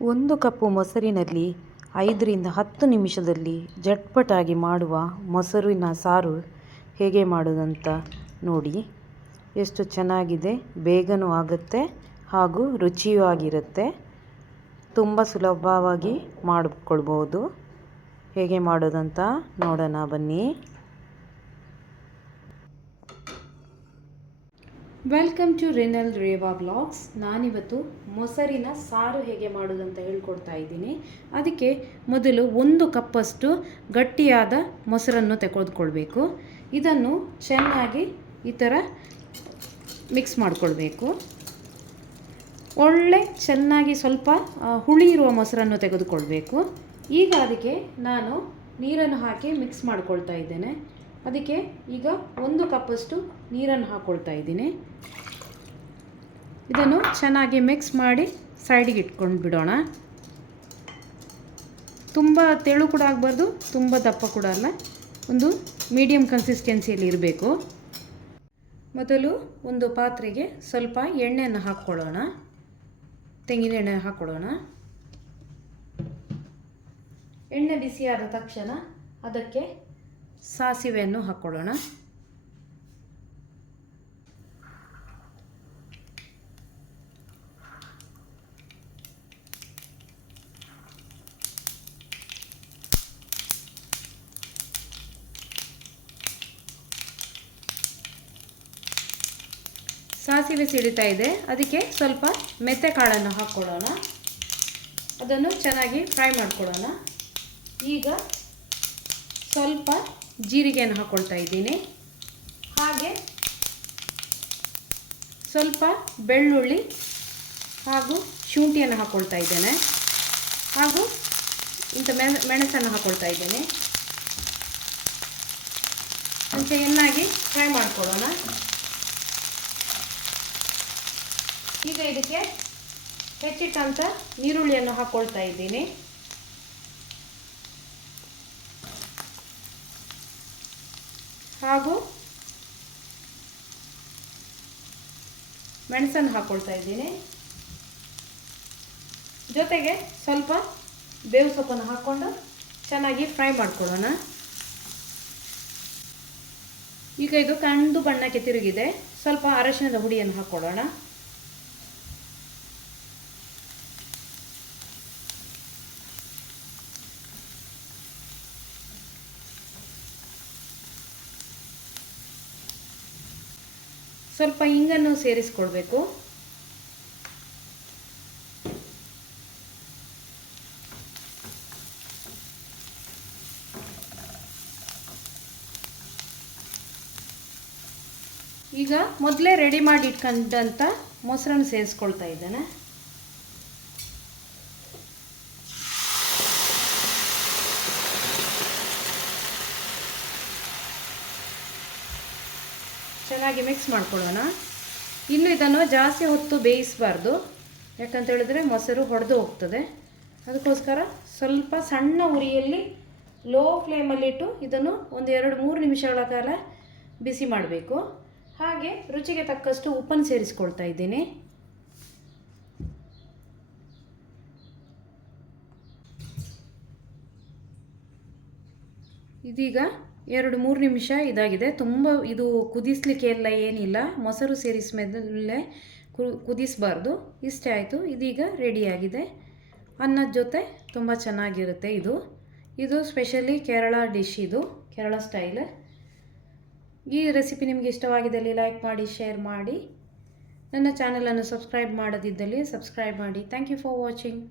ಒಂದು ಕಪ್ಪು ಮೊಸರಿನಲ್ಲಿ ಐದರಿಂದ ಹತ್ತು ನಿಮಿಷದಲ್ಲಿ ಜಟ್ಪಟಾಗಿ ಮಾಡುವ ಮೊಸರಿನ ಸಾರು ಹೇಗೆ ಮಾಡೋದಂತ ನೋಡಿ. ಎಷ್ಟು ಚೆನ್ನಾಗಿದೆ, ಬೇಗನೂ ಆಗುತ್ತೆ ಹಾಗೂ ರುಚಿಯೂ ಆಗಿರುತ್ತೆ. ತುಂಬ ಸುಲಭವಾಗಿ ಮಾಡಿಕೊಳ್ಬೋದು. ಹೇಗೆ ಮಾಡೋದಂತ ನೋಡೋಣ ಬನ್ನಿ. Welcome to Rinal Reva blogs ನಾನಿವತ್ತು ಮೊಸರಿನ ಸಾರು ಹೇಗೆ ಮಾಡೋದಂತ ಹೇಳ್ಕೊಡ್ತಾ ಇದ್ದೀನಿ. ಅದಕ್ಕೆ ಮೊದಲು ಒಂದು ಕಪ್ಪಷ್ಟು ಗಟ್ಟಿಯಾದ ಮೊಸರನ್ನು ತೆಗೆದುಕೊಳ್ಬೇಕು. ಇದನ್ನು ಚೆನ್ನಾಗಿ ಈ ಥರ ಮಿಕ್ಸ್ ಮಾಡಿಕೊಳ್ಬೇಕು. ಒಳ್ಳೆ ಚೆನ್ನಾಗಿ ಸ್ವಲ್ಪ ಹುಳಿ ಇರುವ ಮೊಸರನ್ನು ತೆಗೆದುಕೊಳ್ಬೇಕು. ಈಗ ಅದಕ್ಕೆ ನಾನು ನೀರನ್ನು ಹಾಕಿ ಮಿಕ್ಸ್ ಮಾಡ್ಕೊಳ್ತಾ ಇದ್ದೇನೆ. ಅದಕ್ಕೆ ಈಗ ಒಂದು ಕಪ್ಪಷ್ಟು ನೀರನ್ನು ಹಾಕ್ಕೊಳ್ತಾ ಇದ್ದೀನಿ. ಇದನ್ನು ಚೆನ್ನಾಗಿ ಮಿಕ್ಸ್ ಮಾಡಿ ಸೈಡಿಗೆ ಇಟ್ಕೊಂಡು ಬಿಡೋಣ. ತುಂಬ ತೆಳು ಕೂಡ ಆಗಬಾರ್ದು, ತುಂಬ ದಪ್ಪ ಕೂಡ ಅಲ್ಲ. ಒಂದು ಮೀಡಿಯಂ ಕನ್ಸಿಸ್ಟೆನ್ಸಿಯಲ್ಲಿ ಇರಬೇಕು. ಮೊದಲು ಒಂದು ಪಾತ್ರೆಗೆ ಸ್ವಲ್ಪ ಎಣ್ಣೆಯನ್ನು ಹಾಕ್ಕೊಳ್ಳೋಣ. ತೆಂಗಿನ ಎಣ್ಣೆ ಹಾಕ್ಕೊಳ್ಳೋಣ. ಎಣ್ಣೆ ಬಿಸಿಯಾದ ತಕ್ಷಣ ಅದಕ್ಕೆ ಸಾಸಿವೆಯನ್ನು ಹಾಕ್ಕೊಳ್ಳೋಣ ಸಾಸಿವೆ ಸಿಡಿತಾ ಇದೆ. ಅದಕ್ಕೆ ಸ್ವಲ್ಪ ಮೆತ್ತೆ ಕಾಳನ್ನು ಹಾಕ್ಕೊಳ್ಳೋಣ ಅದನ್ನು ಚೆನ್ನಾಗಿ ಫ್ರೈ ಮಾಡ್ಕೊಳ್ಳೋಣ. ಈಗ ಸ್ವಲ್ಪ ಜೀರಿಗೆಯನ್ನು ಹಾಕ್ಕೊಳ್ತಾ ಇದ್ದೀನಿ. ಹಾಗೆ ಸ್ವಲ್ಪ ಬೆಳ್ಳುಳ್ಳಿ ಹಾಗೂ ಶುಂಠಿಯನ್ನು ಹಾಕ್ಕೊಳ್ತಾ ಇದ್ದೇನೆ. ಹಾಗೂ ಇಂಥ ಮೆಣ, ಮೆಣಸನ್ನು ಹಾಕ್ಕೊಳ್ತಾ ಇದ್ದೇನೆ. ಚೆನ್ನಾಗಿ ಫ್ರೈ ಮಾಡ್ಕೊಳ್ಳೋಣ. ಈಗ ಇದಕ್ಕೆ ಹೆಚ್ಚಿಟ್ಟಂಥ ಈರುಳ್ಳಿಯನ್ನು ಹಾಕ್ಕೊಳ್ತಾ ಇದ್ದೀನಿ. ಹಾಗೂ ಮೆಣಸನ್ನು ಹಾಕ್ಕೊಳ್ತಾ ಇದ್ದೀನಿ. ಜೊತೆಗೆ ಸ್ವಲ್ಪ ಬೇವು ಸೊಪ್ಪನ್ನು ಹಾಕ್ಕೊಂಡು ಚೆನ್ನಾಗಿ ಫ್ರೈ ಮಾಡ್ಕೊಳ್ಳೋಣ. ಈಗ ಇದು ಕಂದು ಬಣ್ಣಕ್ಕೆ ತಿರುಗಿದೆ. ಸ್ವಲ್ಪ ಅರಶಿನದ ಹುಡಿಯನ್ನು ಹಾಕ್ಕೊಳ್ಳೋಣ. ಸ್ವಲ್ಪ ಹಿಂಗನ್ನು ಸೇರಿಸ್ಕೊಡ್ಬೇಕು. ಈಗ ಮೊದಲೇ ರೆಡಿ ಮಾಡಿ ಇಟ್ಕೊಂಡಂಥ ಮೊಸರನ್ನು ಸೇರಿಸ್ಕೊಳ್ತಾ ಇದ್ದೇನೆ. ಚೆನ್ನಾಗಿ ಮಿಕ್ಸ್ ಮಾಡ್ಕೊಳ್ಳೋಣ. ಇನ್ನು ಇದನ್ನು ಜಾಸ್ತಿ ಹೊತ್ತು ಬೇಯಿಸಬಾರ್ದು. ಯಾಕಂತ ಹೇಳಿದ್ರೆ ಮೊಸರು ಹೊಡೆದು ಹೋಗ್ತದೆ. ಅದಕ್ಕೋಸ್ಕರ ಸ್ವಲ್ಪ ಸಣ್ಣ ಉರಿಯಲ್ಲಿ ಲೋ ಫ್ಲೇಮಲ್ಲಿಟ್ಟು ಇದನ್ನು ಒಂದು ಎರಡು ಮೂರು ನಿಮಿಷಗಳ ಕಾಲ ಬಿಸಿ ಮಾಡಬೇಕು. ಹಾಗೆ ರುಚಿಗೆ ತಕ್ಕಷ್ಟು ಉಪ್ಪನ್ನು ಸೇರಿಸ್ಕೊಳ್ತಾ ಇದ್ದೀನಿ. ಇದೀಗ ಎರಡು ಮೂರು ನಿಮಿಷ ಇದಾಗಿದೆ. ತುಂಬ ಇದು ಕುದಿಸ್ಲಿಕ್ಕೆ ಎಲ್ಲ ಏನಿಲ್ಲ. ಮೊಸರು ಸೇರಿಸ ಮೇಲೆ ಕುದಿಸಬಾರ್ದು. ಇಷ್ಟೇ ಆಯಿತು. ಇದೀಗ ರೆಡಿಯಾಗಿದೆ ಅನ್ನದ ಜೊತೆ ತುಂಬ ಚೆನ್ನಾಗಿರುತ್ತೆ ಇದು. ಇದು ಸ್ಪೆಷಲಿ ಕೇರಳ ಡಿಶ್ ಇದು. ಕೇರಳ ಸ್ಟೈಲ್ ಈ ರೆಸಿಪಿ ನಿಮಗೆ ಇಷ್ಟವಾಗಿದ್ದಲ್ಲಿ ಲೈಕ್ ಮಾಡಿ ಶೇರ್ ಮಾಡಿ. ನನ್ನ ಚಾನಲನ್ನು ಸಬ್ಸ್ಕ್ರೈಬ್ ಮಾಡೋದಿದ್ದಲ್ಲಿ ಸಬ್ಸ್ಕ್ರೈಬ್ ಮಾಡಿ. Thank you for watching